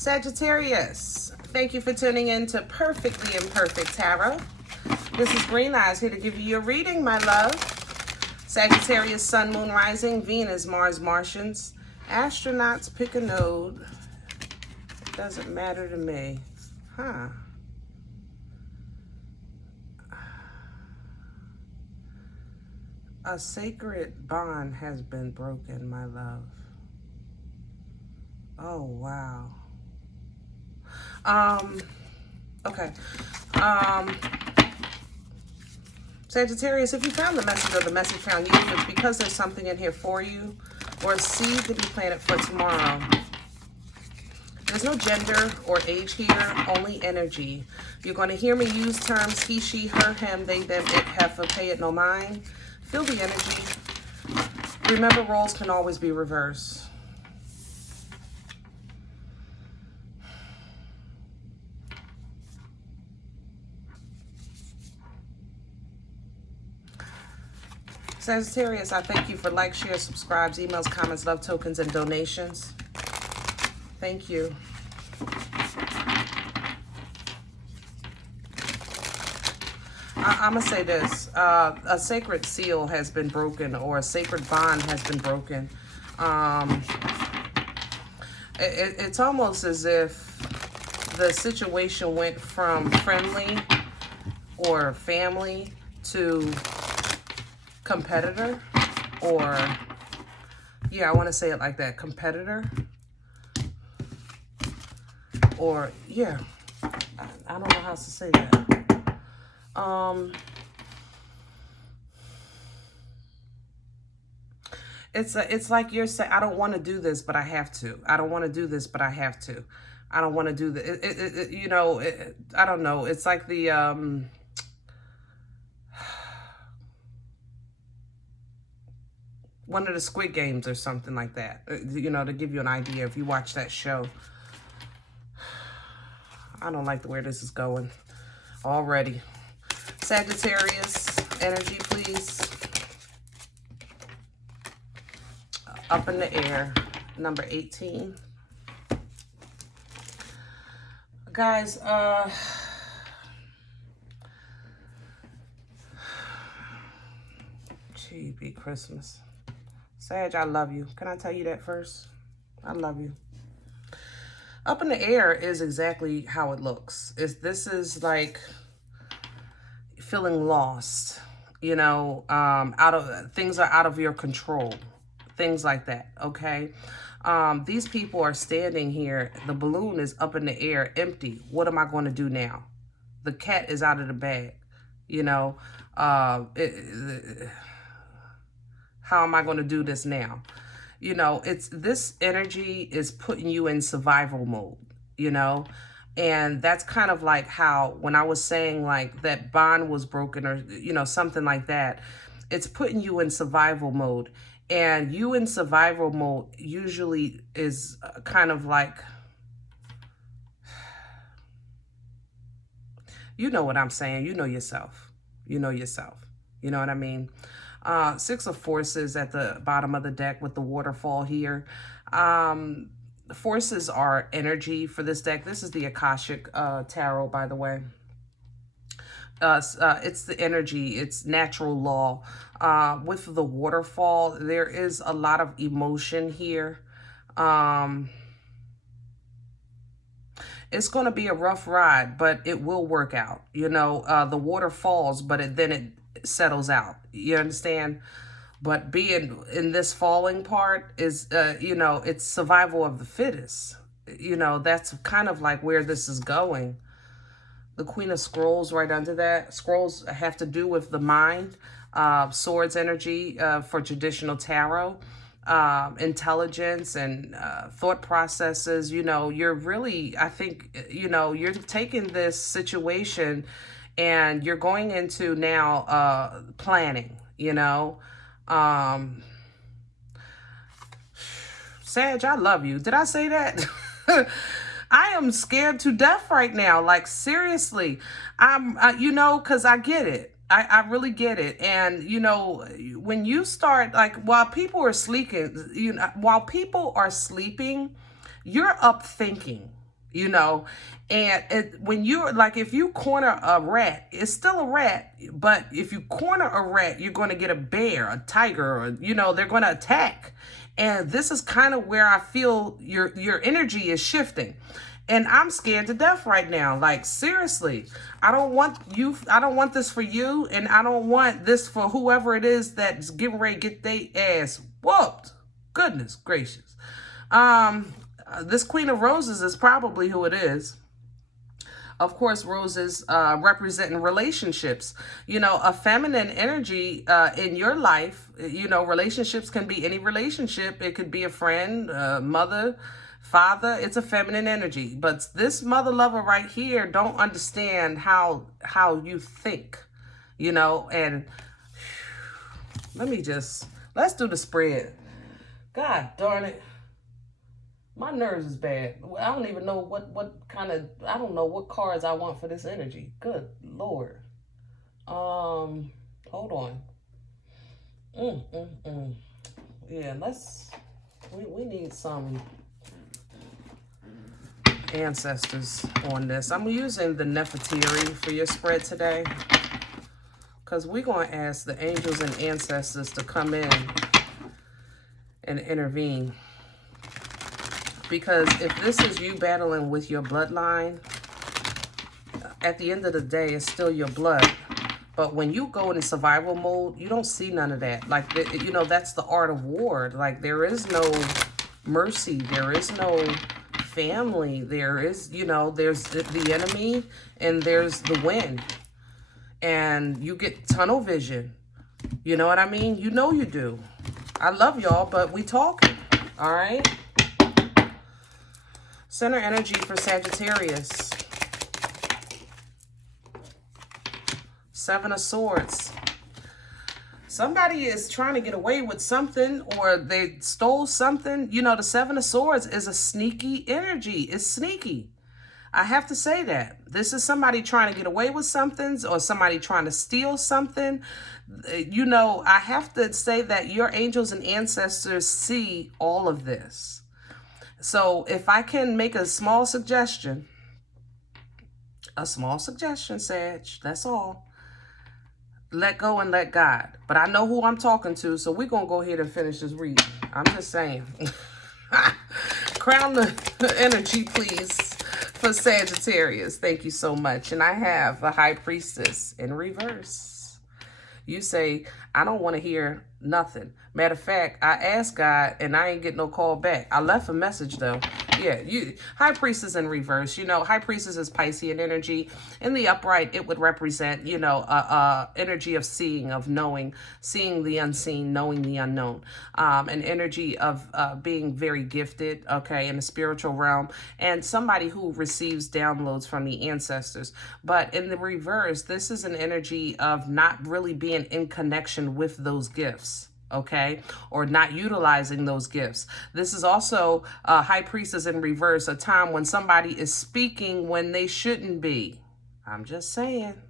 Sagittarius, thank you for tuning in to Perfectly Imperfect Tarot. This is Green Eyes here to give you your reading, my love. Sagittarius, Sun, Moon, Rising, Venus, Mars, Martians. Astronauts, pick a node. Doesn't matter to me. Huh. A sacred bond has been broken, my love. Oh, wow. Okay. Sagittarius, if you found the message or the message found you, it's because there's something in here for you or a seed to be planted for tomorrow. There's no gender or age here, only energy. You're going to hear me use terms he, she, her, him, they, them, it, heifer, pay it no mind. Feel the energy. Remember, roles can always be reversed. Sagittarius, I thank you for likes, shares, subscribes, emails, comments, love tokens, and donations. Thank you. I'm going to say this. A sacred seal has been broken, or a sacred bond has been broken. It's almost as if the situation went from friendly or family to competitor, or yeah, I want to say it like that, competitor, or yeah, I don't know how to say that. It's like you're saying, I don't want to do this, but I have to. I don't want to do this, but I have to. I don't want to do this. You know, I don't know. It's like the one of the Squid Games or something like that, you know, to give you an idea if you watch that show. I don't like the way this is going already. Sagittarius, energy, please. Up in the air, number 18. Guys, gee, be Christmas. Sag, I love you. Can I tell you that first? I love you. Up in the air is exactly how it looks. This is like feeling lost, you know, things are out of your control, things like that, okay? These people are standing here. The balloon is up in the air, empty. What am I going to do now? The cat is out of the bag, you know. How am I going to do this now? You know, this energy is putting you in survival mode, you know. And that's kind of like how, when I was saying like that bond was broken, or, you know, something like that, it's putting you in survival mode. And you in survival mode usually is kind of like, you know what I'm saying? You know yourself. You know yourself. You know what I mean? Six of Forces at the bottom of the deck with the waterfall here. Forces are energy for this deck. This is the Akashic Tarot, by the way. It's the energy. It's natural law. With the waterfall, there is a lot of emotion here. It's going to be a rough ride, but it will work out. You know, the water falls, but then it settles out. You understand? But being in this falling part is, you know, it's survival of the fittest. You know, that's kind of like where this is going. The Queen of Scrolls right under that. Scrolls have to do with the mind. Swords energy for traditional tarot. Intelligence and thought processes. You know, you're really, I think, you know, you're taking this situation and you're going into now planning, you know. Sag, I love you. Did I say that? I am scared to death right now. Like, seriously. You know, because I get it. I really get it. And, you know, when you start, like, while people are sleeping, you're up thinking. you know. And when you're like, if you corner a rat, it's still a rat, but if you corner a rat, you're going to get a bear, a tiger, or, you know, they're going to attack. And this is kind of where I feel your energy is shifting. And I'm scared to death right now. Like, seriously, I don't want this for you, and I don't want this for whoever it is that's getting ready to get their ass whooped. Goodness gracious. This Queen of Roses is probably who it is. Of course, roses representing relationships. You know, a feminine energy in your life, you know, relationships can be any relationship. It could be a friend, mother, father. It's a feminine energy. But this mother lover right here don't understand how you think, you know. And let's do the spread. God darn it. My nerves is bad. I don't even know what kind of, I don't know what cards I want for this energy. Good Lord. Hold on. Yeah, we need some ancestors on this. I'm using the Nefertiti for your spread today, because we're going to ask the angels and ancestors to come in and intervene. Because if this is you battling with your bloodline, at the end of the day, it's still your blood. But when you go into survival mode, you don't see none of that. Like, you know, that's the art of war. Like, there is no mercy. There is no family. There is, you know, there's the enemy and there's the wind. And you get tunnel vision. You know what I mean? You know you do. I love y'all, but we talking. All right? Center energy for Sagittarius. Seven of Swords. Somebody is trying to get away with something, or they stole something. You know, the Seven of Swords is a sneaky energy. It's sneaky. I have to say that. This is somebody trying to get away with something, or somebody trying to steal something. You know, I have to say that your angels and ancestors see all of this. So if I can make a small suggestion, Sag, that's all. Let go and let God. But I know who I'm talking to, so we're going to go ahead and finish this reading. I'm just saying. Crown the energy, please, for Sagittarius. Thank you so much. And I have the High Priestess in reverse. You say, I don't want to hear nothing. Matter of fact, I asked God and I ain't get no call back. I left a message though. Yeah, High Priestess in reverse. You know, High Priestess is Piscean energy. In the upright, it would represent, you know, energy of seeing, of knowing, seeing the unseen, knowing the unknown. An energy of being very gifted, okay, in the spiritual realm, and somebody who receives downloads from the ancestors. But in the reverse, this is an energy of not really being in connection with those gifts. Okay, or not utilizing those gifts. This is also High Priestess in reverse, a time when somebody is speaking when they shouldn't be. I'm just saying.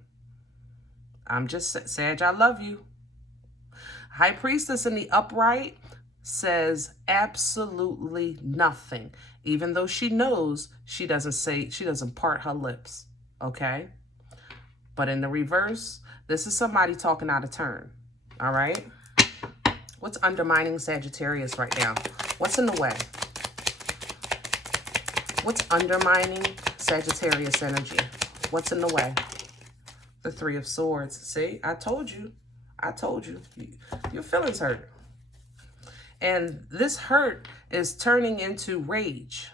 Sag, I love you. High Priestess in the upright says absolutely nothing, even though she knows she doesn't part her lips. Okay, but in the reverse, this is somebody talking out of turn. All right. What's undermining Sagittarius right now? What's in the way? What's undermining Sagittarius energy? What's in the way? The Three of Swords. See, I told you. Your feelings hurt. And this hurt is turning into rage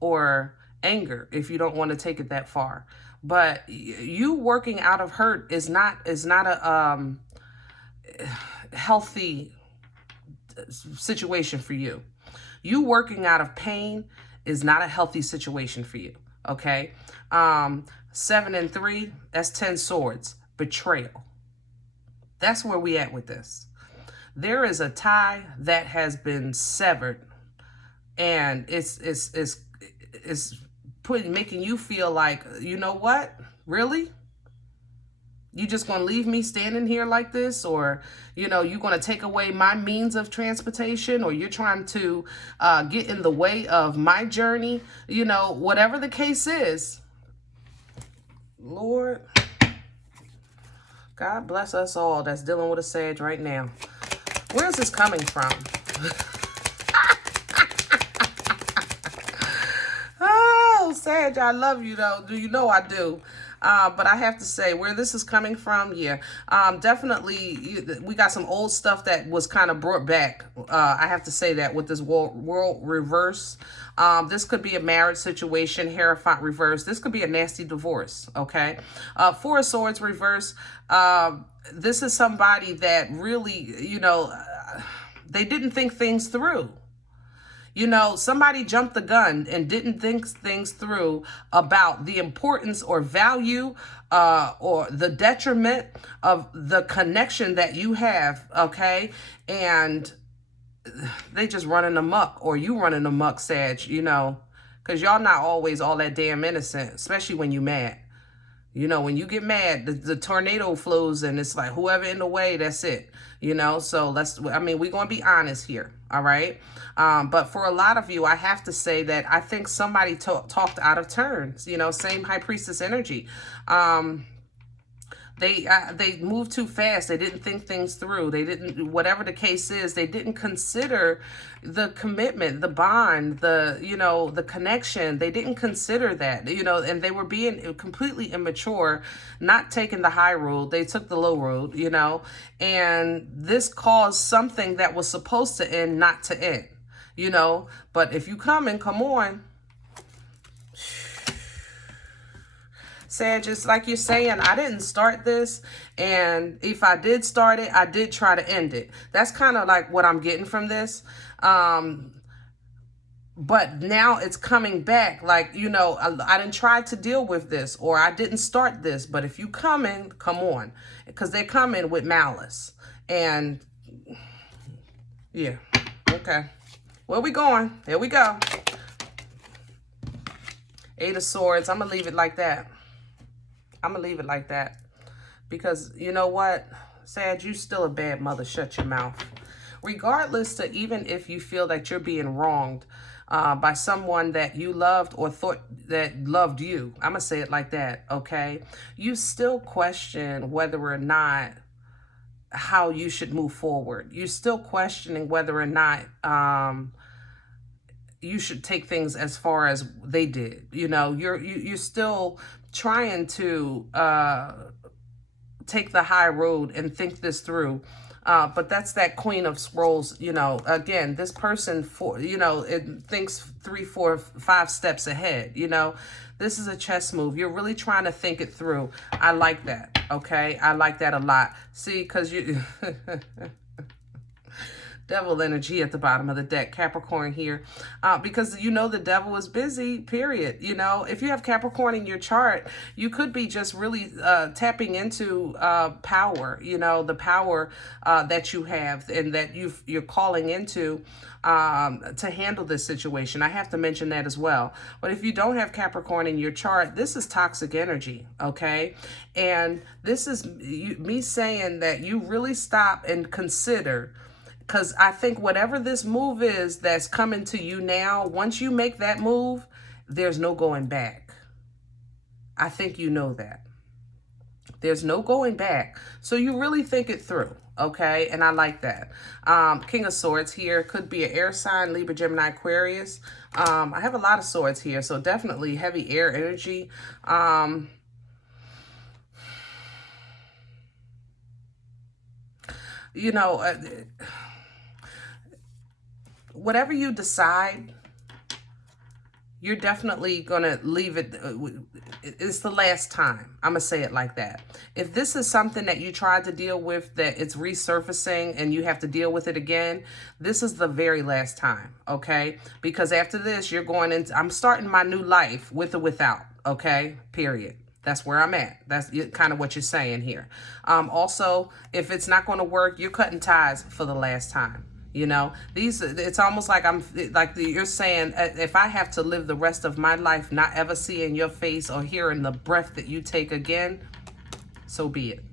or anger if you don't want to take it that far. But you working out of hurt is not a healthy situation for you. You working out of pain is not a healthy situation for you. Okay. 7 and 3, that's 10 swords. Betrayal. That's where we at with this. There is a tie that has been severed, and it's making you feel like, you know what? Really? You just going to leave me standing here like this? Or, you know, you're going to take away my means of transportation? Or you're trying to get in the way of my journey? You know, whatever the case is, Lord, God bless us all that's dealing with a Sag right now. Where is this coming from? Oh, Sag, I love you, though. Do you know I do? But I have to say, where this is coming from, yeah, definitely, we got some old stuff that was kind of brought back. I have to say that with this world reverse. This could be a marriage situation, Hierophant reverse. This could be a nasty divorce, okay? Four of Swords reverse. This is somebody that really, you know, they didn't think things through. You know, somebody jumped the gun and didn't think things through about the importance or value or the detriment of the connection that you have, okay? And they just running amok, or you running amok, Sag, you know, because y'all not always all that damn innocent, especially when you mad. You know, when you get mad, the tornado flows and it's like whoever in the way, that's it. You know, so we're going to be honest here. All right. But for a lot of you, I have to say that I think somebody talked out of turns, you know, same High Priestess energy. They moved too fast. They didn't think things through. They didn't, whatever the case is, they didn't consider the commitment, the bond, you know, the connection. They didn't consider that, you know, and they were being completely immature, not taking the high road. They took the low road, you know, and this caused something that was supposed to end not to end, you know. But if you come on. Sag, just like you're saying, I didn't start this, and if I did start it, I did try to end it. That's kind of like what I'm getting from this. But now it's coming back, like, you know, I didn't try to deal with this, or I didn't start this, but if you come on, because they're coming with malice. And yeah, okay. Where we going? Here we go. Eight of Swords. I'm going to leave it like that. I'm going to leave it like that. Because you know what? Sag, you still a bad mother. Shut your mouth. Regardless to even if you feel that you're being wronged by someone that you loved or thought that loved you. I'm going to say it like that, okay? You still question whether or not how you should move forward. You're still questioning whether or not you should take things as far as they did. You know, you're still trying to take the high road and think this through. But that's that Queen of Scrolls, you know, again, this person, you know, it thinks 3, 4, 5 steps ahead, you know. This is a chess move. You're really trying to think it through. I like that, okay? I like that a lot. See, because you... Devil energy at the bottom of the deck, Capricorn here, because you know the devil is busy, period. You know, if you have Capricorn in your chart, you could be just really tapping into power, you know, the power that you have and that you're calling into to handle this situation. I have to mention that as well. But if you don't have Capricorn in your chart, this is toxic energy, okay? And this is me saying that you really stop and consider. Because I think whatever this move is that's coming to you now, once you make that move, there's no going back. I think you know that. There's no going back. So you really think it through, okay? And I like that. King of Swords here. Could be an air sign, Libra, Gemini, Aquarius. I have a lot of swords here, so definitely heavy air energy. You know... whatever you decide, you're definitely going to leave it. It's the last time. I'm going to say it like that. If this is something that you tried to deal with, that it's resurfacing and you have to deal with it again, this is the very last time, okay? Because after this, you're going into, I'm starting my new life with or without, okay? Period. That's where I'm at. That's kind of what you're saying here. Also, if it's not going to work, you're cutting ties for the last time. You know, it's almost like you're saying, if I have to live the rest of my life not ever seeing your face or hearing the breath that you take again, so be it.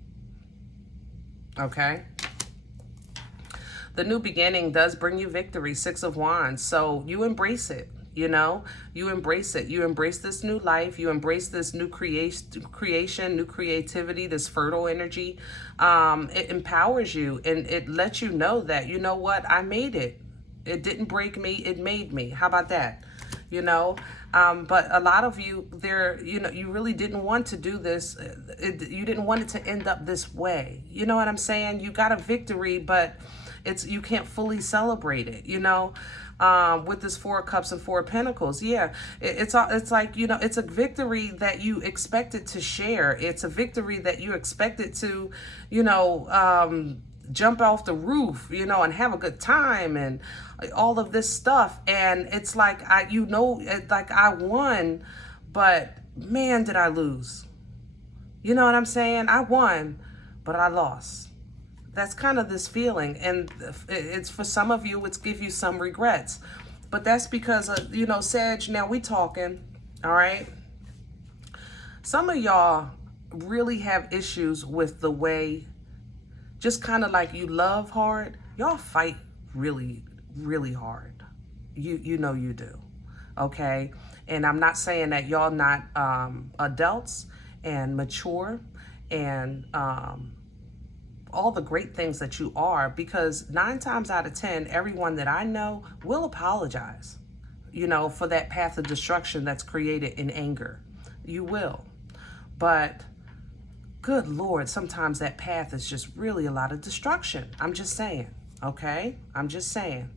Okay? The new beginning does bring you victory, Six of Wands. So you embrace it, you know? You embrace it. You embrace this new life. You embrace this new creation, new creativity, this fertile energy. It empowers you, and it lets you know that, you know what, I made it. It didn't break me, it made me. How about that? You know? But a lot of you, you really didn't want to do this. You didn't want it to end up this way. You know what I'm saying? You got a victory, but you can't fully celebrate it, you know, with this Four of Cups and Four of Pentacles. Yeah, it's like, you know, it's a victory that you expected to share. It's a victory that you expected to, you know, jump off the roof, you know, and have a good time and all of this stuff. And it's like, like I won, but man, did I lose. You know what I'm saying? I won, but I lost. That's kind of this feeling, and it's for some of you, it's give you some regrets, but that's because you know, Sag, now we talking, all right? Some of y'all really have issues with the way, just kind of like you love hard, y'all fight really, really hard. You know you do, okay? And I'm not saying that y'all not adults and mature and all the great things that you are, because 9 times out of 10, everyone that I know will apologize, you know, for that path of destruction that's created in anger. You will. But good Lord, sometimes that path is just really a lot of destruction. I'm just saying, okay? I'm just saying.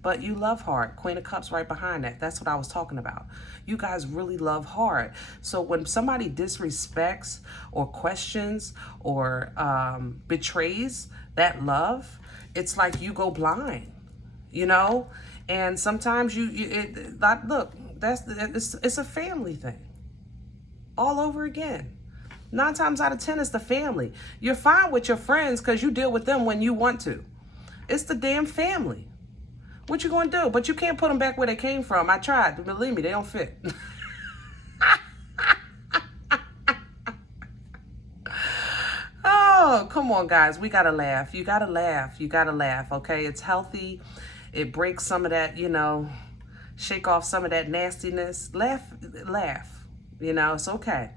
But you love hard. Queen of Cups right behind that. That's what I was talking about. You guys really love hard. So when somebody disrespects or questions or betrays that love, it's like you go blind, you know? And sometimes look, it's a family thing all over again. 9 times out of 10, it's the family. You're fine with your friends because you deal with them when you want to. It's the damn family. What you gonna do? But you can't put them back where they came from. I tried. Believe me, they don't fit. Oh, come on, guys. We gotta laugh. You gotta laugh. You gotta laugh, okay? It's healthy. It breaks some of that, you know, shake off some of that nastiness. Laugh. You know, it's okay.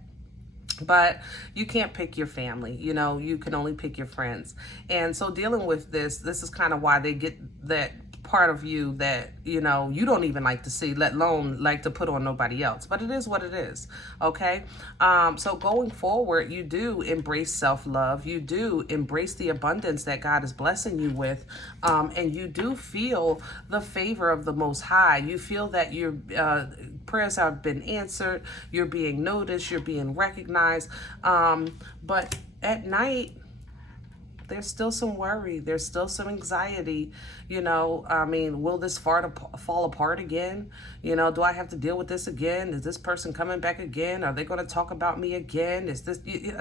But you can't pick your family, you know, you can only pick your friends. And so dealing with this is kind of why they get that part of you that, you know, you don't even like to see, let alone like to put on nobody else. But it is what it is, okay? So going forward, you do embrace self-love. You do embrace the abundance that God is blessing you with. And you do feel the favor of the Most High. You feel that your prayers have been answered. You're being noticed. You're being recognized. But at night, there's still some worry. There's still some anxiety. You know, I mean, will this fall apart again? You know, do I have to deal with this again? Is this person coming back again? Are they going to talk about me again? Is this, you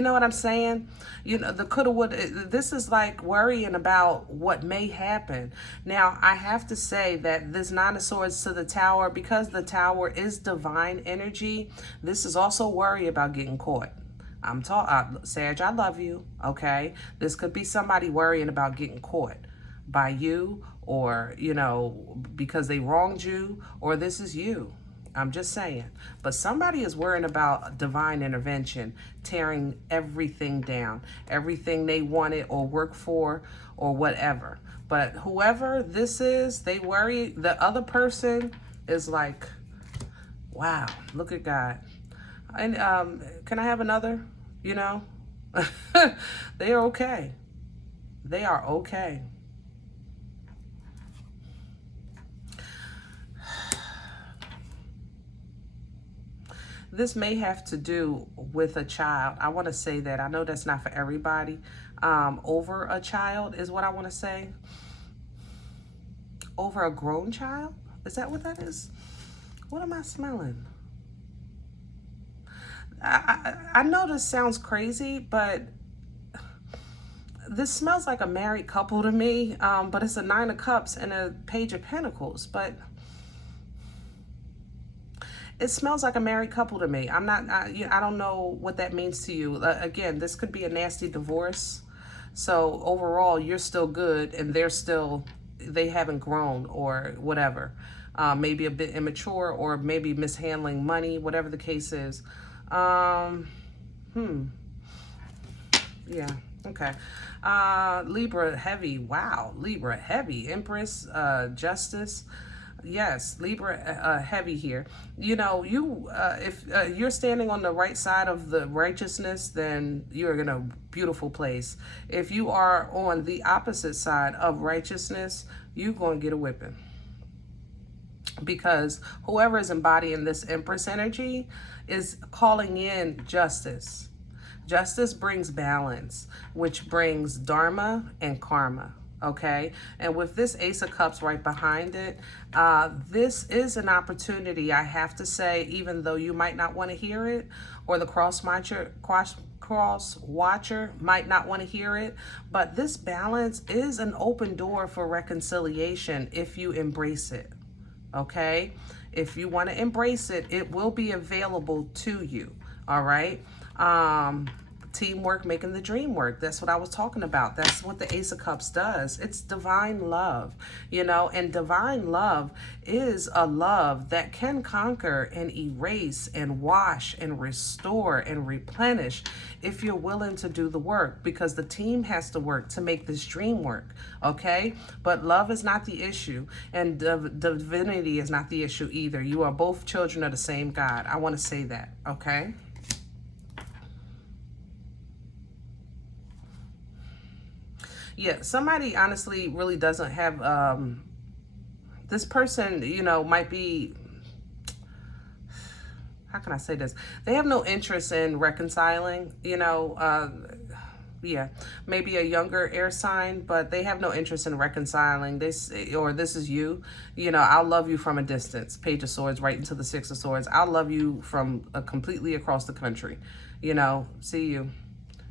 know what I'm saying? You know, the coulda, woulda, this is like worrying about what may happen. Now, I have to say that this Nine of Swords to the Tower, because the Tower is divine energy, this is also worry about getting caught. Sag, I love you, okay? This could be somebody worrying about getting caught by you, or, you know, because they wronged you, or this is you. I'm just saying. But somebody is worrying about divine intervention, tearing everything down, everything they wanted or worked for or whatever. But whoever this is, they worry. The other person is like, wow, look at God. And can I have another? You know, they are okay. They are okay. This may have to do with a child. I want to say that. I know that's not for everybody. Over a child is what I want to say. Over a grown child? Is that what that is? What am I smelling? I know this sounds crazy, but this smells like a married couple to me, but it's a Nine of Cups and a Page of Pentacles. But It smells like a married couple to me. I don't know what that means to you. Again, this could be a nasty divorce. So overall, you're still good and they haven't grown or whatever. Maybe a bit immature or maybe mishandling money, whatever the case is. Yeah, okay. Libra heavy. Wow, Libra heavy. Empress, Justice. Yes, Libra heavy here. You know, if you're standing on the right side of the righteousness, then you're in a beautiful place. If you are on the opposite side of righteousness, you're going to get a whipping. Because whoever is embodying this Empress energy is calling in justice. Justice brings balance, which brings dharma and karma. Okay, and with this Ace of Cups right behind it, this is an opportunity, I have to say, even though you might not want to hear it, or the cross watcher might not want to hear it, but this balance is an open door for reconciliation if you embrace it. Okay, if you want to embrace it, it will be available to you. All right. Teamwork making the dream work. That's what I was talking about. That's what the Ace of Cups does. It's divine love, you know, and divine love is a love that can conquer and erase and wash and restore and replenish if you're willing to do the work, because the team has to work to make this dream work. Okay, but love is not the issue, and divinity is not the issue either. You are both children of the same God. I want to say that. Okay. Yeah, somebody honestly really doesn't have, this person, you know, might be, how can I say this? They have no interest in reconciling, you know, yeah, maybe a younger air sign, but they have no interest in reconciling. This is you, you know, I'll love you from a distance. Page of Swords right into the Six of Swords. I'll love you from completely across the country, you know, see you.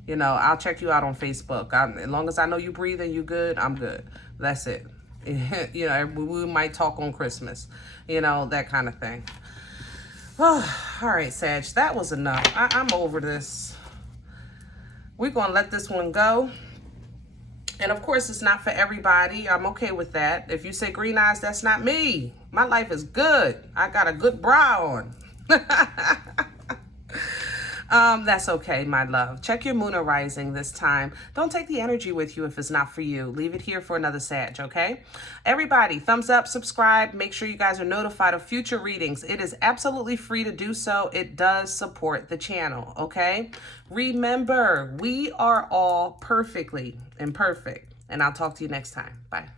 You know, I'll check you out on Facebook. As long as I know you breathe and you good, I'm good. That's it. You know, we might talk on Christmas. You know, that kind of thing. Oh, all right, Sag, that was enough. I'm over this. We're going to let this one go. And of course, it's not for everybody. I'm okay with that. If you say green eyes, that's not me. My life is good. I got a good bra on. That's okay, my love. Check your moon or rising this time. Don't take the energy with you if it's not for you. Leave it here for another Sag, okay? Everybody, thumbs up, subscribe. Make sure you guys are notified of future readings. It is absolutely free to do so. It does support the channel, okay? Remember, we are all perfectly imperfect. And I'll talk to you next time. Bye.